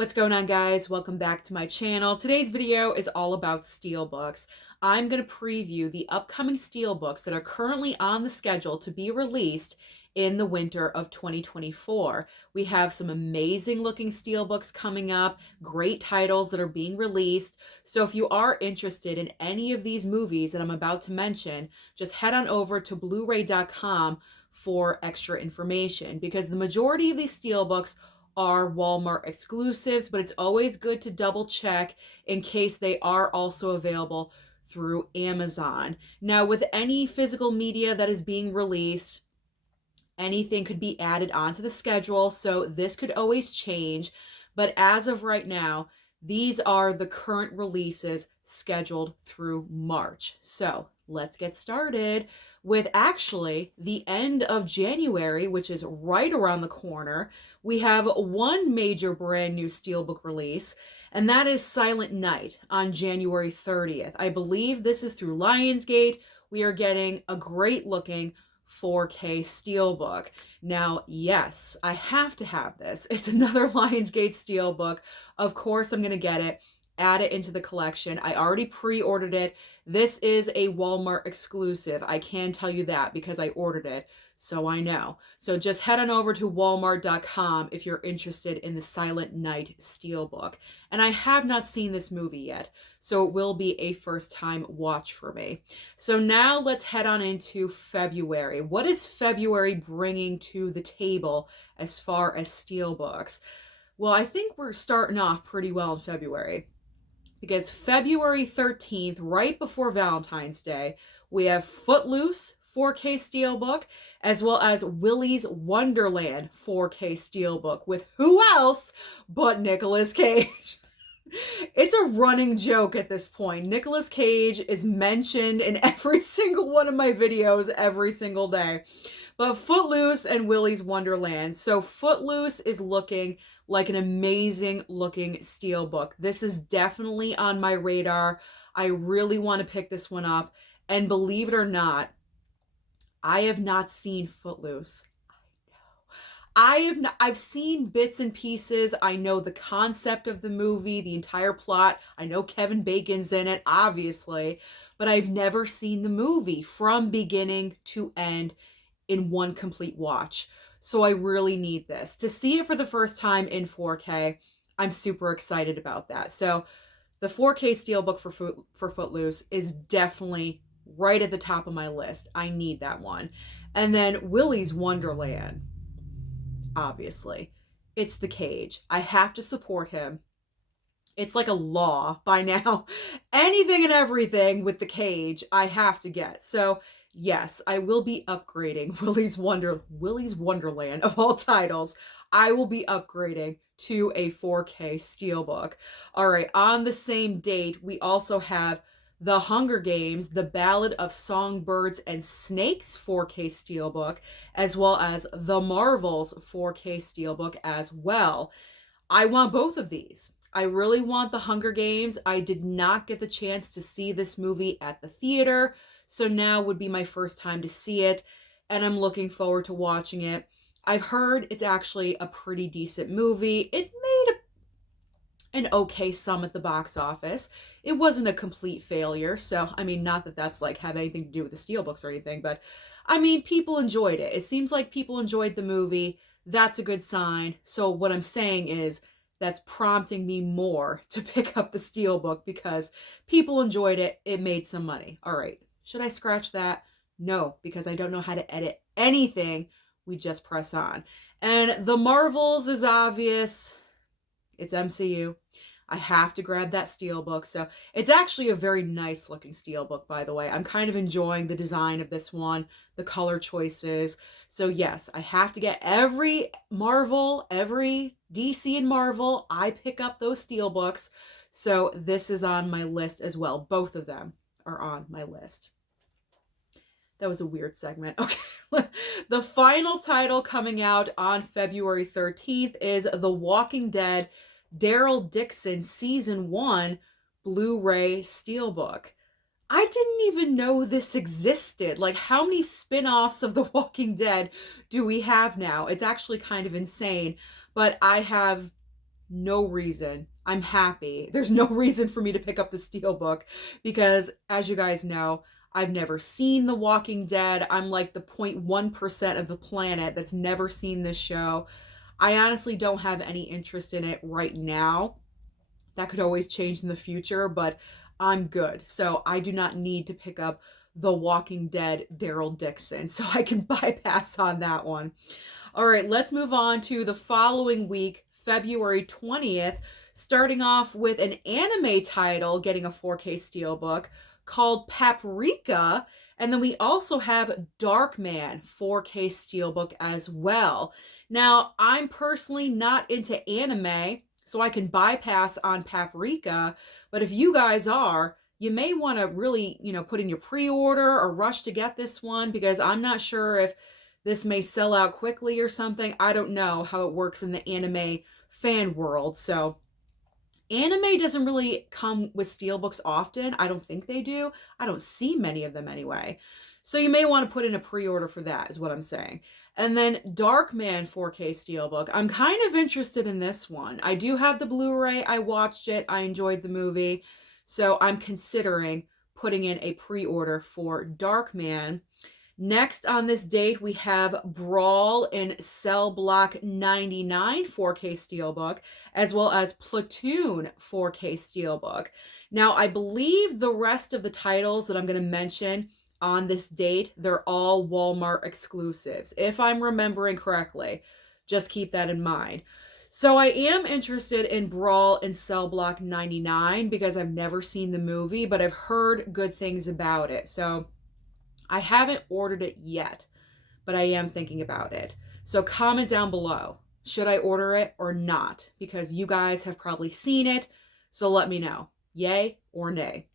What's going on, guys? Welcome back to my channel. Today's video is all about Steelbooks. I'm going to preview the upcoming Steelbooks that are currently on the schedule to be released in the winter of 2024. We have some amazing looking Steelbooks coming up, great titles that are being released. So if you are interested in any of these movies that I'm about to mention, just head on over to blu-ray.com for extra information, because the majority of these Steelbooks are Walmart exclusives, but it's always good to double check in case they are also available through Amazon. Now, with any physical media that is being released, anything could be added onto the schedule, so this could always change. But as of right now, these are the current releases scheduled through March. So let's get started with actually the end of January, which is right around the corner. We have one major brand new Steelbook release, and that is Silent Night on January 30th. I believe this is through Lionsgate. We are getting a great looking 4K Steelbook. Now, yes, I have to have this. It's another Lionsgate Steelbook. Of course, I'm going to get it, add it into the collection. I already pre-ordered it. This is a Walmart exclusive. I can tell you that because I ordered it, so I know. So just head on over to walmart.com if you're interested in the Silent Night Steelbook. And I have not seen this movie yet, so it will be a first-time watch for me. So now let's head on into February. What is February bringing to the table as far as Steelbooks? Well, I think we're starting off pretty well in February, because February 13th, right before Valentine's Day, we have Footloose 4K Steelbook, as well as Willy's Wonderland 4K Steelbook, with who else but Nicolas Cage. It's a running joke at this point. Nicolas Cage is mentioned in every single one of my videos every single day. But Footloose and Willy's Wonderland. So Footloose is looking like an amazing looking Steelbook. This is definitely on my radar. I really want to pick this one up. And believe it or not, I have not seen Footloose. I've seen bits and pieces. I know the concept of the movie, the entire plot. I know Kevin Bacon's in it, obviously, but I've never seen the movie from beginning to end in one complete watch. So I really need this. To see it for the first time in 4K, I'm super excited about that. So the 4K Steelbook for Footloose is definitely right at the top of my list. I need that one. And then Willy's Wonderland. Obviously, it's the Cage. I have to support him. It's like a law by now. Anything and everything with the Cage, I have to get. So yes, I will be upgrading Willy's Wonderland of all titles. I will be upgrading to a 4K Steelbook. All right, on the same date, we also have The Hunger Games, The Ballad of Songbirds and Snakes 4K Steelbook, as well as The Marvels 4K Steelbook as well. I want both of these. I really want The Hunger Games. I did not get the chance to see this movie at the theater, so now would be my first time to see it, and I'm looking forward to watching it. I've heard it's actually a pretty decent movie. It made an okay sum at the box office. It wasn't a complete failure, so I mean, not that that's like have anything to do with the Steelbooks or anything, but I mean, people enjoyed it. It seems like people enjoyed the movie. That's a good sign. So what I'm saying is that's prompting me more to pick up the Steelbook because people enjoyed it. It made some money. All right. Should I scratch that? No, because I don't know how to edit anything. We just press on. And The Marvels is obvious. It's MCU. I have to grab that Steelbook. So it's actually a very nice looking Steelbook, by the way. I'm kind of enjoying the design of this one, the color choices. So yes, I have to get every Marvel, every DC and Marvel. I pick up those Steelbooks. So this is on my list as well. Both of them are on my list. That was a weird segment. Okay. The final title coming out on February 13th is The Walking Dead Daryl Dixon Season 1 Blu-ray Steelbook. I didn't even know this existed. Like, how many spin-offs of The Walking Dead do we have now? It's actually kind of insane. But I have no reason. I'm happy. There's no reason for me to pick up the Steelbook because, as you guys know, I've never seen The Walking Dead. I'm like the 0.1% of the planet that's never seen this show. I honestly don't have any interest in it right now. That could always change in the future, but I'm good. So I do not need to pick up The Walking Dead Daryl Dixon. So I can bypass on that one. All right, let's move on to the following week, February 20th, starting off with an anime title getting a 4K Steelbook called Paprika. And then we also have Darkman 4K Steelbook as well. Now, I'm personally not into anime, so I can bypass on Paprika. But if you guys are, you may want to really, put in your pre-order or rush to get this one because I'm not sure if this may sell out quickly or something. I don't know how it works in the anime fan world. So anime doesn't really come with steelbooks often. I don't think they do. I don't see many of them anyway. So you may want to put in a pre-order for that, is what I'm saying. And then Darkman 4K Steelbook. I'm kind of interested in this one. I do have the Blu-ray. I watched it. I enjoyed the movie. So I'm considering putting in a pre-order for Darkman. Next on this date, we have Brawl in Cell Block 99 4K Steelbook, as well as Platoon 4K Steelbook. Now, I believe the rest of the titles that I'm going to mention on this date, they're all Walmart exclusives, if I'm remembering correctly. Just keep that in mind. So I am interested in Brawl in Cell Block 99 because I've never seen the movie, but I've heard good things about it. So I haven't ordered it yet, but I am thinking about it. So comment down below. Should I order it or not? Because you guys have probably seen it. So let me know. Yay or nay.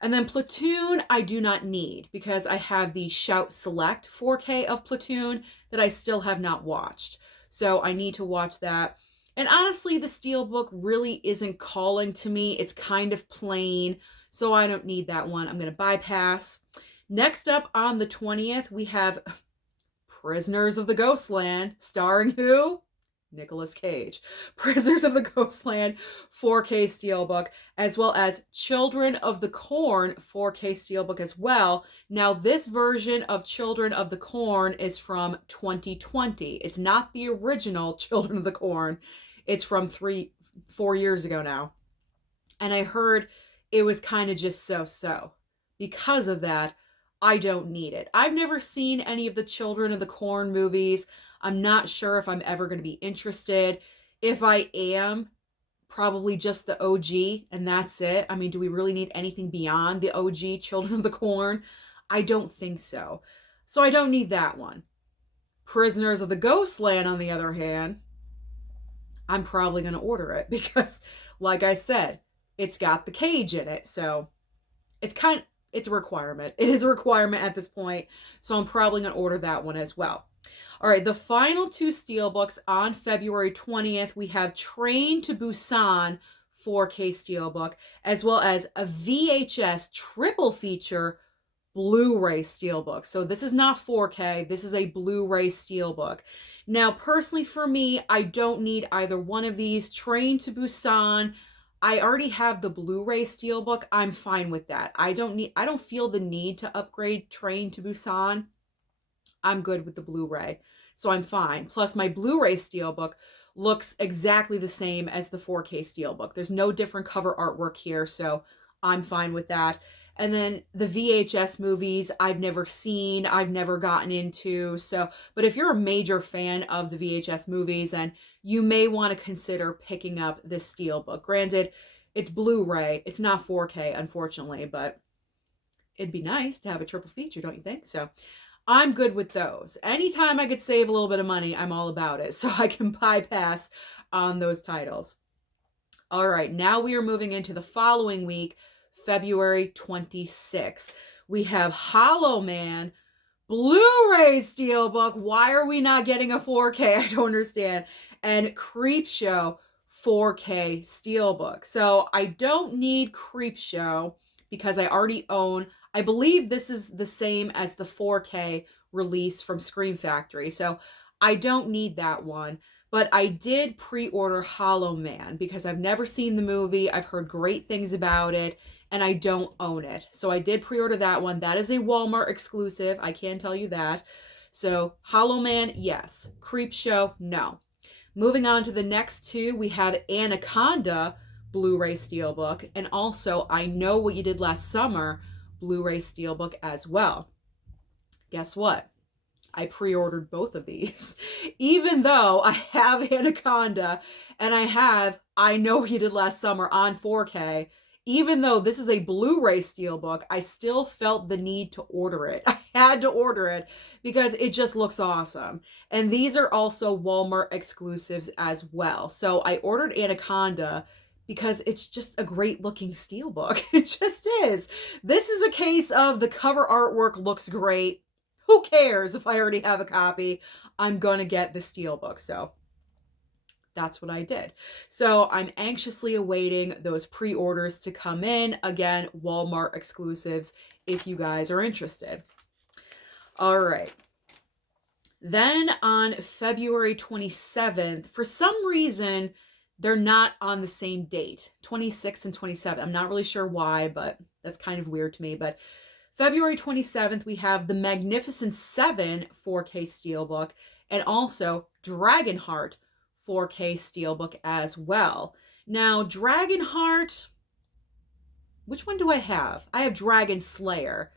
And then Platoon, I do not need because I have the Shout Select 4K of Platoon that I still have not watched. So I need to watch that. And honestly, the Steelbook really isn't calling to me. It's kind of plain. So I don't need that one. I'm going to bypass. Next up on the 20th, we have Prisoners of the Ghostland, starring who? Nicolas Cage. Prisoners of the Ghostland 4K Steelbook, as well as Children of the Corn 4K Steelbook as well. Now, this version of Children of the Corn is from 2020. It's not the original Children of the Corn. It's from 4 years ago now. And I heard it was kind of just so-so. Because of that, I don't need it. I've never seen any of the Children of the Corn movies. I'm not sure if I'm ever going to be interested. If I am, probably just the OG, and that's it. I mean, do we really need anything beyond the OG Children of the Corn? I don't think so. So I don't need that one. Prisoners of the Ghostland, on the other hand, I'm probably going to order it because, like I said, it's got the Cage in it. So it's a requirement. It is a requirement at this point. So I'm probably going to order that one as well. All right, the final two Steelbooks on February 20th, we have Train to Busan 4K Steelbook, as well as a VHS triple feature Blu-ray Steelbook. So this is not 4K, this is a Blu-ray Steelbook. Now, personally for me, I don't need either one of these. Train to Busan, I already have the Blu-ray Steelbook. I'm fine with that. I don't feel the need to upgrade Train to Busan. I'm good with the Blu-ray, so I'm fine. Plus, my Blu-ray Steelbook looks exactly the same as the 4K Steelbook. There's no different cover artwork here, so I'm fine with that. And then the VHS movies, I've never seen, I've never gotten into. So, but if you're a major fan of the VHS movies, then you may want to consider picking up this Steelbook. Granted, it's Blu-ray. It's not 4K, unfortunately, but it'd be nice to have a triple feature, don't you think? So I'm good with those. Anytime I could save a little bit of money, I'm all about it. So I can bypass on those titles. All right, now we are moving into the following week, February 26th. We have Hollow Man Blu-ray Steelbook. Why are we not getting a 4K? I don't understand. And Creepshow 4K Steelbook. So I don't need Creepshow because I already own, I believe this is the same as the 4K release from Scream Factory. So I don't need that one. But I did pre-order Hollow Man because I've never seen the movie. I've heard great things about it, and I don't own it. So I did pre-order that one. That is a Walmart exclusive. I can tell you that. So Hollow Man, yes. Creepshow, no. Moving on to the next two, we have Anaconda Blu-ray Steelbook, and also I Know What You Did Last Summer Blu-ray Steelbook as well. Guess what? I pre-ordered both of these. Even though I have Anaconda and I have I Know What You Did Last Summer on 4K, even though this is a Blu-ray Steelbook, I still felt the need to order it. I had to order it because it just looks awesome. And these are also Walmart exclusives as well. So I ordered Anaconda because it's just a great looking Steelbook. It just is. This is a case of the cover artwork looks great. Who cares if I already have a copy? I'm gonna get the Steelbook. So that's what I did. So I'm anxiously awaiting those pre-orders to come in. Again, Walmart exclusives if you guys are interested. All right. Then on February 27th, for some reason, they're not on the same date, 26 and 27. I'm not really sure why, but that's kind of weird to me. But February 27th, we have the Magnificent Seven 4K Steelbook and also Dragonheart 4K Steelbook as well. Now, Dragonheart, which one do I have? I have Dragon Slayer.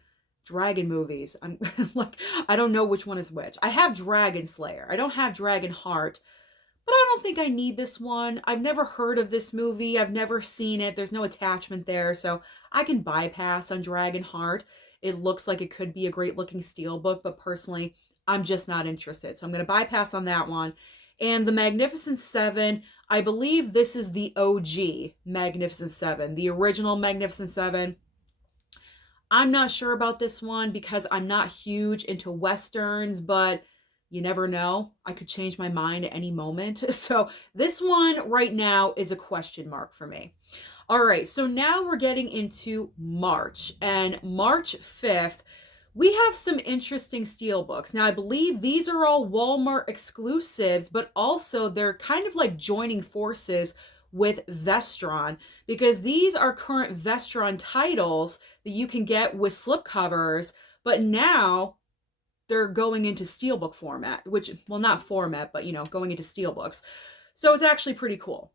Dragon movies. I'm like, I don't know which one is which. I have Dragon Slayer. I don't have Dragonheart, but I don't think I need this one. I've never heard of this movie. I've never seen it. There's no attachment there, so I can bypass on Dragonheart. It looks like it could be a great looking steelbook, but personally, I'm just not interested. So I'm going to bypass on that one. And the Magnificent Seven, I believe this is the OG Magnificent Seven, the original Magnificent Seven. I'm not sure about this one because I'm not huge into Westerns, but you never know. I could change my mind at any moment. So this one right now is a question mark for me. All right, so now we're getting into March, and March 5th, we have some interesting steelbooks. Now, I believe these are all Walmart exclusives, but also they're kind of like joining forces with Vestron, because these are current Vestron titles that you can get with slipcovers, but now they're going into steelbook format, which, well, not format, but, you know, going into steelbooks. So it's actually pretty cool.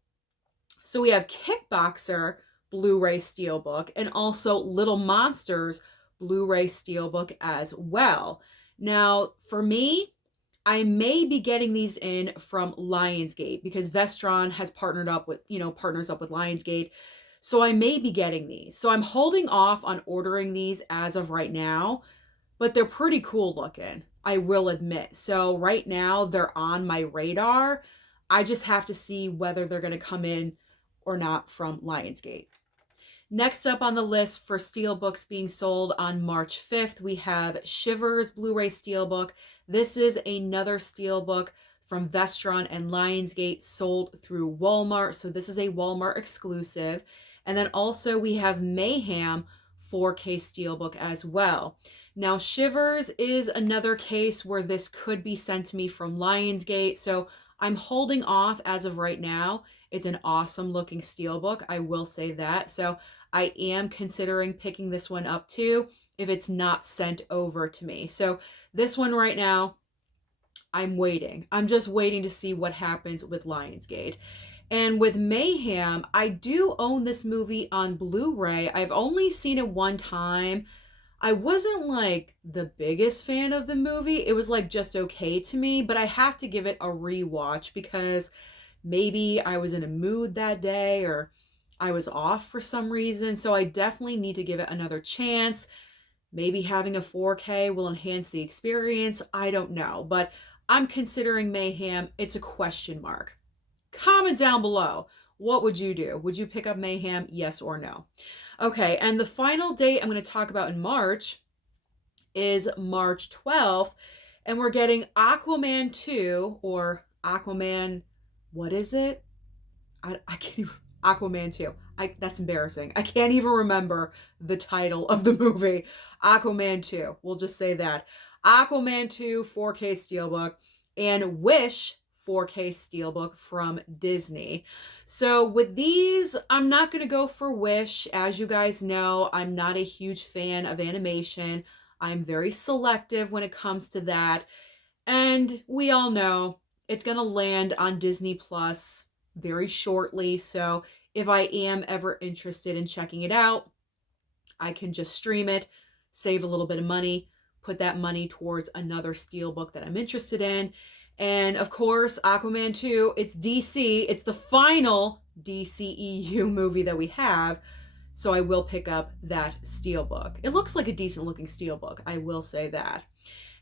So we have Kickboxer Blu-ray Steelbook and also Little Monsters Blu-ray Steelbook as well. Now, for me, I may be getting these in from Lionsgate because Vestron has partnered up with, partners up with Lionsgate. So I may be getting these. So I'm holding off on ordering these as of right now, but they're pretty cool looking, I will admit. So right now they're on my radar. I just have to see whether they're going to come in or not from Lionsgate. Next up on the list for steelbooks being sold on March 5th, we have Shivers Blu-ray Steelbook. This is another steelbook from Vestron and Lionsgate sold through Walmart. So this is a Walmart exclusive. And then also we have Mayhem 4K Steelbook as well. Now, Shivers is another case where this could be sent to me from Lionsgate. So I'm holding off as of right now. It's an awesome looking steelbook, I will say that. So I am considering picking this one up too if it's not sent over to me. So this one right now, I'm waiting. I'm just waiting to see what happens with Lionsgate. And with Mayhem, I do own this movie on Blu-ray. I've only seen it one time. I wasn't like the biggest fan of the movie. It was like just okay to me, but I have to give it a rewatch because maybe I was in a mood that day or I was off for some reason. So I definitely need to give it another chance. Maybe having a 4K will enhance the experience. I don't know, but I'm considering Mayhem. It's a question mark. Comment down below. What would you do? Would you pick up Mayhem? Yes or no? Okay, and the final date I'm going to talk about in March is March 12th, and we're getting Aquaman 2, or Aquaman, what is it? I can't even, Aquaman 2. That's embarrassing. I can't even remember the title of the movie. Aquaman 2. We'll just say that. Aquaman 2 4K Steelbook and Wish 4K Steelbook from Disney. So with these, I'm not going to go for Wish. As you guys know, I'm not a huge fan of animation. I'm very selective when it comes to that. And we all know it's going to land on Disney Plus very shortly. So if I am ever interested in checking it out, I can just stream it, save a little bit of money, put that money towards another Steelbook that I'm interested in. And of course, Aquaman 2, it's DC. It's the final DCEU movie that we have. So I will pick up that Steelbook. It looks like a decent looking Steelbook, I will say that.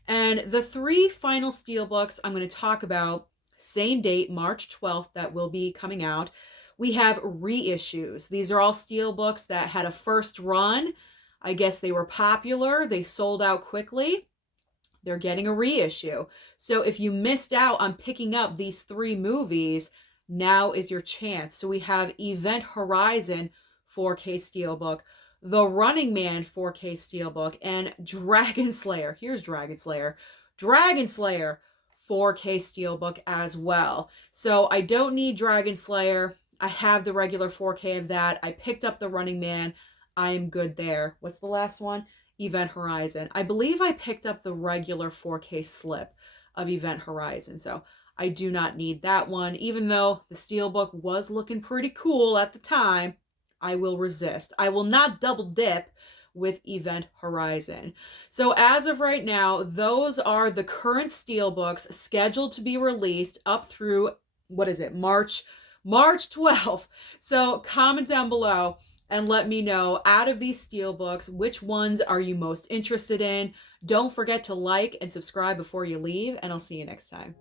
And the 3 final Steelbooks I'm going to talk about, same date, March 12th, that will be coming out. We have reissues. These are all Steelbooks that had a first run. I guess they were popular. They sold out quickly. They're getting a reissue. So if you missed out on picking up these 3 movies, now is your chance. So we have Event Horizon 4K Steelbook, The Running Man 4K Steelbook, and Dragon Slayer. Here's Dragon Slayer. Dragon Slayer 4K Steelbook as well. So I don't need Dragon Slayer. I have the regular 4K of that. I picked up The Running Man. I am good there. What's the last one? Event Horizon. I believe I picked up the regular 4K slip of Event Horizon. So I do not need that one. Even though the Steelbook was looking pretty cool at the time, I will resist. I will not double dip with Event Horizon. So as of right now, those are the current Steelbooks scheduled to be released up through, what is it, March 12th. So comment down below and let me know, out of these Steelbooks, which ones are you most interested in? Don't forget to like and subscribe before you leave, and I'll see you next time.